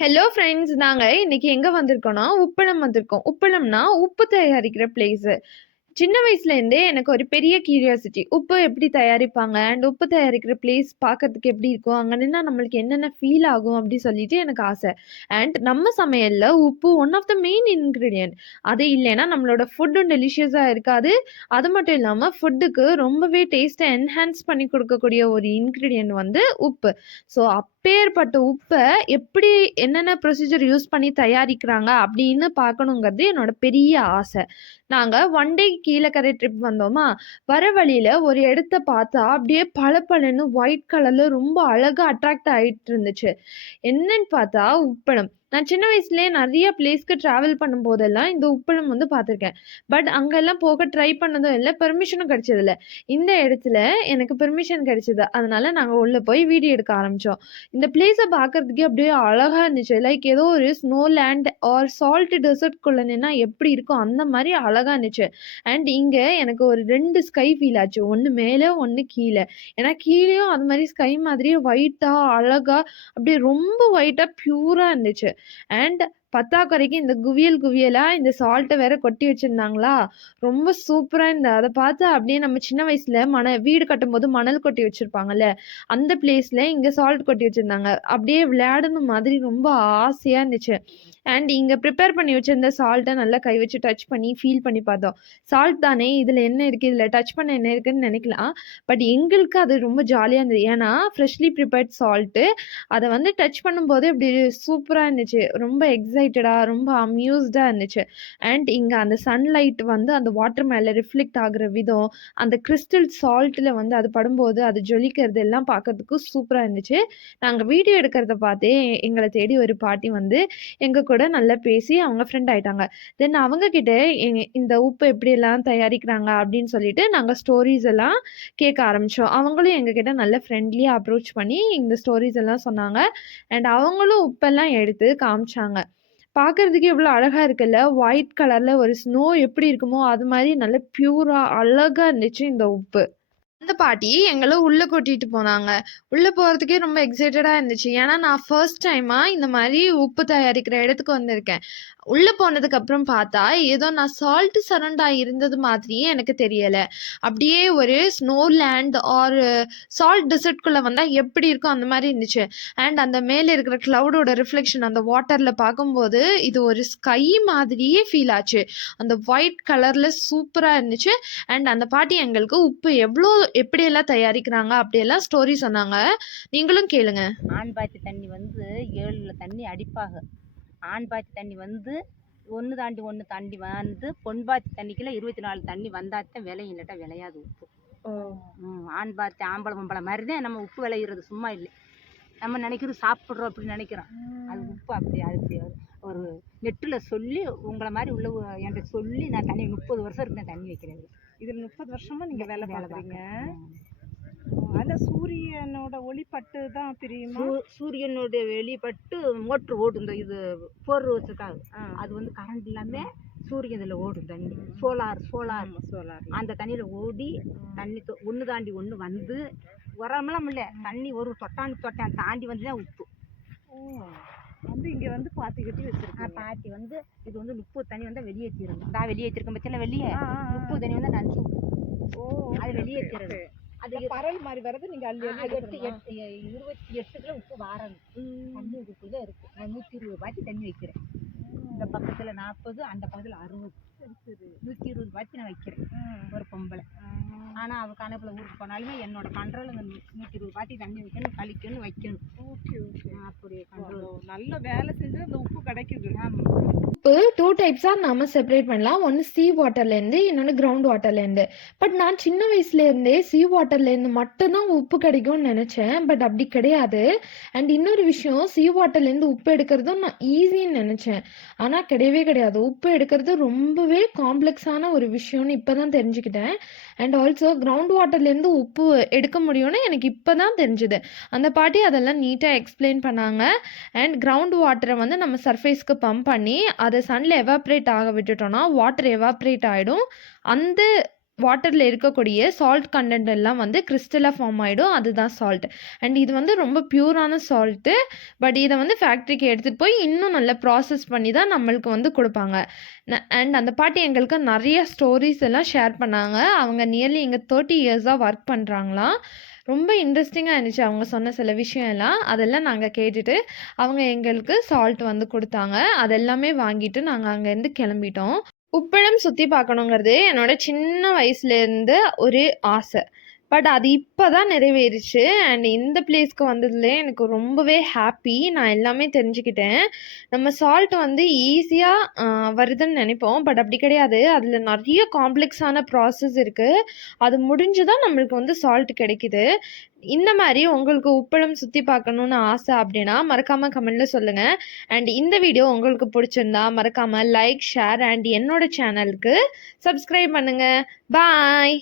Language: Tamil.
ஹலோ ஃப்ரெண்ட்ஸ் நாங்கள் இன்னைக்கு எங்கே வந்திருக்கோம்னா உப்பளம் வந்திருக்கோம். உப்பளம்னா உப்பு தயாரிக்கிற பிளேஸு சின்ன வயசுலேருந்தே எனக்கு ஒரு பெரிய கியூரியாசிட்டி உப்பு எப்படி தயாரிப்பாங்க? அண்ட் உப்பு தயாரிக்கிற பிளேஸ் பார்க்கறதுக்கு எப்படி இருக்கும்? அங்கன்னா நம்மளுக்கு என்னென்ன ஃபீல் ஆகும் அப்படி சொல்லிட்டு எனக்கு ஆசை. அண்ட் நம்ம சமையலில் உப்பு one of the main ingredient அது இல்லைன்னா நம்மளோட ஃபுட்டும் டெலிஷியஸாக இருக்காது. அது மட்டும் இல்லாமல் ஃபுட்டுக்கு ரொம்பவே டேஸ்ட்டை என்ஹான்ஸ் பண்ணி கொடுக்கக்கூடிய ஒரு இன்க்ரீடியன்ட் வந்து உப்பு. ஸோ அப் அப்பேற்பட்ட உப்பை எப்படி என்னென்ன ப்ரொசீஜர் யூஸ் பண்ணி தயாரிக்கிறாங்க அப்படின்னு பார்க்கணுங்கிறது என்னோட பெரிய ஆசை. நாங்கள் ஒன் டே கீழக்கரை ட்ரிப் வந்தோமா வர வழியில் ஒரு இடத்த பார்த்தா அப்படியே பளபளன்னு ஒயிட் கலரில் ரொம்ப அழகாக அட்ராக்ட் ஆகிட்டு இருந்துச்சு. என்னன்னு பார்த்தா உப்பளம் நான் சின்ன வயசுலேயே நிறைய பிளேஸ்க்கு ட்ராவல் பண்ணும்போதெல்லாம் இந்த உப்பளம் வந்து பார்த்துருக்கேன். பட் அங்கெல்லாம் போக ட்ரை பண்ணதும் இல்லை பெர்மிஷனும் கிடைச்சதில்ல. இந்த இடத்துல எனக்கு பெர்மிஷன் கிடைச்சது. அதனால நாங்கள் உள்ளே போய் வீடியோ எடுக்க ஆரம்பித்தோம் இந்த பிளேஸை பார்க்கறதுக்கே அப்படியே அழகாக இருந்துச்சு. லைக் ஏதோ ஒரு ஸ்னோ லேண்ட் ஆர் சால்ட் டெசர்ட்குள்ளே நின்னா எப்படி இருக்கும் அந்த மாதிரி அழகாக இருந்துச்சு. அண்ட் இங்கே எனக்கு ஒரு ரெண்டு ஸ்கை ஃபீல் ஆச்சு. ஒன்று மேலே ஒன்று கீழே. ஏன்னா கீழேயும் அது மாதிரி ஸ்கை மாதிரியே ஒயிட்டாக அழகாக அப்படியே ரொம்ப ஒயிட்டாக ப்யூராக இருந்துச்சு. அண்ட் பத்தாக்குறைக்கு இந்த குவியல் குவியலாக இந்த சால்ட்டை வேற கொட்டி வச்சுருந்தாங்களா? ரொம்ப சூப்பராக இருந்தது. அதை பார்த்து அப்படியே நம்ம சின்ன வயசில் மண வீடு கட்டும்போது மணல் கொட்டி வச்சுருப்பாங்கல்ல அந்த பிளேஸில் இங்கே சால்ட் கொட்டி வச்சுருந்தாங்க. அப்படியே விளையாடணும் மாதிரி ரொம்ப ஆசையாக இருந்துச்சு. அண்ட் இங்கே ப்ரிப்பேர் பண்ணி வச்சிருந்த சால்ட்டை நல்லா கை வச்சு டச் பண்ணி ஃபீல் பண்ணி பார்த்தோம். சால்ட் தானே இதில் என்ன இருக்குது இதில் டச் பண்ண என்ன இருக்குன்னு நினைக்கலாம். பட் எங்களுக்கு அது ரொம்ப ஜாலியாக இருந்தது. ஏன்னா ஃப்ரெஷ்லி ப்ரிப்பேர்ட் சால்ட்டு அதை வந்து டச் பண்ணும்போது இப்படி சூப்பராக இருந்துச்சு. ரொம்ப எக்ஸைட்டடாக ரொம்ப அம்யூஸ்டாக இருந்துச்சு. அண்ட் இங்கே அந்த சன்லைட் வந்து அந்த வாட்டர் மேலே ரிஃப்ளெக்ட் ஆகுற விதம் அந்த கிறிஸ்டல் சால்ட்டில் வந்து அது படும்போது அது ஜொலிக்கிறது எல்லாம் பார்க்கறதுக்கு சூப்பராக இருந்துச்சு. நாங்கள் வீடியோ எடுக்கிறத பார்த்தே எங்களை தேடி ஒரு பாட்டி வந்து எங்கள் கூட நல்லா பேசி அவங்க ஃப்ரெண்ட் ஆயிட்டாங்க. தென் அவங்கக்கிட்ட இந்த உப்பு எப்படியெல்லாம் தயாரிக்கிறாங்க? அப்படின்னு சொல்லிட்டு நாங்கள் ஸ்டோரிஸ் எல்லாம் கேட்க ஆரம்பித்தோம் அவங்களும் எங்ககிட்ட நல்ல ஃப்ரெண்ட்லியாக அப்ரோச் பண்ணி இந்த ஸ்டோரிஸ் எல்லாம் சொன்னாங்க. அண்ட் அவங்களும் உப்பெல்லாம் எடுத்து காமிச்சாங்க. பார்க்கறதுக்கு எவ்வளோ அழகாக இருக்குல்ல? ஒயிட் கலரில் ஒரு ஸ்னோ எப்படி இருக்குமோ அது மாதிரி நல்ல பியூராக அழகாக இருந்துச்சு இந்த உப்பு. அந்த பாட்டி எங்களை உள்ளே கூட்டிகிட்டு போனாங்க. உள்ளே போகிறதுக்கே ரொம்ப எக்ஸைட்டடாக இருந்துச்சு. ஏன்னா நான் ஃபர்ஸ்ட் டைமாக இந்த மாதிரி உப்பு தயாரிக்கிற இடத்துக்கு வந்திருக்கேன். உள்ளே போனதுக்கு அப்புறம் பார்த்தா ஏதோ நான் சால்ட் சரண்டாக இருந்தது மாதிரியே எனக்கு தெரியலை. அப்படியே ஒரு ஸ்னோ லேண்ட் ஆர் சால்ட் டெசர்ட்குள்ளே வந்தால் எப்படி இருக்கும் அந்த மாதிரி இருந்துச்சு. அண்ட் அந்த மேலே இருக்கிற க்ளவுடோட ரிஃப்ளெக்ஷன் அந்த வாட்டரில் பார்க்கும்போது இது ஒரு ஸ்கை மாதிரியே ஃபீல் ஆச்சு. அந்த ஒயிட் கலரில் சூப்பராக இருந்துச்சு. அண்ட் அந்த பாட்டி எங்களுக்கு உப்பு எவ்வளோ எப்படியெல்லாம் தயாரிக்கிறாங்க அப்படியெல்லாம் ஸ்டோரி சொன்னாங்க. நீங்களும் கேளுங்க. ஆண் பாய்ச்சி தண்ணி வந்து ஏழுல தண்ணி அடிப்பாக ஆண் பாய்ச்சி தண்ணி வந்து ஒன்று தாண்டி ஒன்று தாண்டி வந்து பொன் பாய்ச்சி தண்ணிக்குள்ள இருபத்தி நாலு தண்ணி வந்தாத்தான் விளையும் இல்லாட்டா விளையாது உப்பு. ஆண் பாய்ச்சி ஆம்பளை பொம்பளை மாதிரி தான் நம்ம உப்பு விளையிறது சும்மா இல்லை. நம்ம நினைக்கிறது சாப்பிட்றோம் அப்படின்னு நினைக்கிறோம். அது உப்பு அப்படி அது ஒரு நெட்டில் சொல்லி உங்களை மாதிரி உள்ள என்கிட்ட சொல்லி நான் தண்ணி முப்பது வருஷம் இருக்கேன் தண்ணி வைக்கிறது. இதில் முப்பது வருஷமா நீங்க வேலை பார்க்குறீங்க. அதில் சூரியனோட ஒளிப்பட்டு தான் பிரியுமா? சூரியனுடைய வெளிப்பட்டு மோட்ரு ஓடும் இந்த இது போர் வச்சிருக்காங்க. அது வந்து கரண்ட் இல்லாம சூரியன் இதில் ஓடும் தண்ணி. சோலார் சோலார் சோலார் அந்த தண்ணியில் ஓடி தண்ணி ஒன்று தாண்டி ஒன்று வந்து உரமெல்லாம் இல்லை. தண்ணி ஒரு தொட்டான் தொட்டான் தாண்டி வந்து தான் உப்பு வந்து இங்க வந்து பாத்தி கட்டி வச்சிருக்கேன் பாத்தி வந்து இது வந்து முப்பது தண்ணி வந்தால் வெளியேற்றிடும் தான் வெளியேற்றிருக்கோம் பட்சத்தில் வெளியே. முப்பது தண்ணி வந்தால் நஞ்சு ஓ அது வெளியேற்றிடுறது அது அது பரல் மாதிரி வர்றது நீங்க அள்ளி எட்டு? எட்டு இருபத்தி எட்டு கிலோ உப்பு வாரணும். ம். தண்ணி இதுக்குள்ள இருக்கு. நான் நூற்றி இருபது பாத்தி தண்ணி வைக்கிறேன். இந்த பக்கத்தில் நாற்பது அந்த பக்கத்தில் அறுபது. நூற்றி இருபது பாத்தி நான் வைக்கிறேன். ஒரு பொம்பளை. ஆனால் அவள் கணப்பில் ஊருக்கு போனாலுமே என்னோட கண்ட்ரோல் நூற்றி இருபது பாத்தி தண்ணி வைக்கணும் கழிக்கணும் வைக்கணும். Okay okay. அப்படி நல்ல வேலை செஞ்சு அந்த உப்பு கிடைக்குது. உப்பு டூ டைப்ஸாக நாம செப்பரேட் பண்ணலாம். ஒன்று சீ வாட்டர்லேருந்து இன்னொன்று கிரவுண்ட் வாட்டர்லேருந்து பட் நான் சின்ன வயசுலேருந்தே சீ வாட்டர்லேருந்து மட்டும்தான் உப்பு கிடைக்கும்னு நினச்சேன். பட் அப்படி கிடையாது. அண்ட் இன்னொரு விஷயம் சீ வாட்டர்லேருந்து உப்பு எடுக்கிறதும் நான் ஈஸின்னு நினச்சேன். ஆனால் கிடையவே கிடையாது. உப்பு எடுக்கிறது ரொம்பவே காம்ப்ளெக்ஸான ஒரு விஷயம்னு இப்போ தான் தெரிஞ்சுக்கிட்டேன் அண்ட் ஆல்சோ கிரவுண்ட் வாட்டர்லேருந்து உப்பு எடுக்க முடியும்னு எனக்கு இப்போ தான் தெரிஞ்சுது. அந்த பாட்டி அதெல்லாம் நீட்டாக எக்ஸ்பிளைன் பண்ணாங்க. அண்ட் கிரவுண்ட் வாட்டரை வந்து நம்ம சர்ஃபேஸ்க்கு பம்ப் பண்ணி அதை சன்ல எவாப்ரேட் ஆக விட்டுட்டோம்னா வாட்டர் எவாப்ரேட் ஆகிடும் அந்த வாட்டரில் இருக்கக்கூடிய சால்ட் கண்டென்ட் எல்லாம் வந்து கிறிஸ்டலாக ஃபார்ம் ஆகிடும் அதுதான் சால்ட் அண்ட் இது வந்து ரொம்ப பியூரான சால்ட்டு பட் இதை வந்து ஃபேக்ட்ரிக்கு எடுத்துகிட்டு போய் இன்னும் நல்லா ப்ராசஸ் பண்ணி தான் நம்மளுக்கு வந்து கொடுப்பாங்க. அண்ட் அந்த பாட்டி எங்களுக்கு நிறைய ஸ்டோரிஸ் எல்லாம் ஷேர் பண்ணாங்க. அவங்க நியர்லி இங்கே தேர்ட்டி இயர்ஸாக ஒர்க் பண்ணுறாங்களாம் ரொம்ப இன்ட்ரெஸ்டிங்காக இருந்துச்சு அவங்க சொன்ன சில விஷயம் எல்லாம் அதெல்லாம் நாங்கள் கேட்டுட்டு அவங்க எங்களுக்கு சால்ட் வந்து கொடுத்தாங்க. அதெல்லாமே வாங்கிட்டு நாங்கள் அங்கேருந்து கிளம்பிட்டோம். உப்பளம் சுற்றி பார்க்கணுங்கிறது என்னோட சின்ன வயசுலேருந்து ஒரு ஆசை. பட் அது இப்போ தான் நிறைவேறுச்சு. அண்ட் இந்த பிளேஸ்க்கு வந்ததுலேயே எனக்கு ரொம்பவே ஹாப்பி நான் எல்லாமே தெரிஞ்சுக்கிட்டேன். நம்ம சால்ட் வந்து ஈஸியாக வருதுன்னு நினைப்போம். பட் அப்படி கிடையாது. அதில் நிறைய காம்ப்ளெக்ஸான ப்ராசஸ் இருக்குது அது முடிஞ்சு தான் நம்மளுக்கு வந்து சால்ட் கிடைக்குது. இந்த மாதிரி உங்களுக்கு உப்பளம் சுற்றி பார்க்கணுன்னு ஆசை அப்படின்னா மறக்காமல் கமெண்டில் சொல்லுங்கள் அண்ட் இந்த வீடியோ உங்களுக்கு பிடிச்சிருந்தா மறக்காமல் லைக் ஷேர் அண்ட் என்னோட சேனலுக்கு சப்ஸ்கிரைப் பண்ணுங்கள் பாய்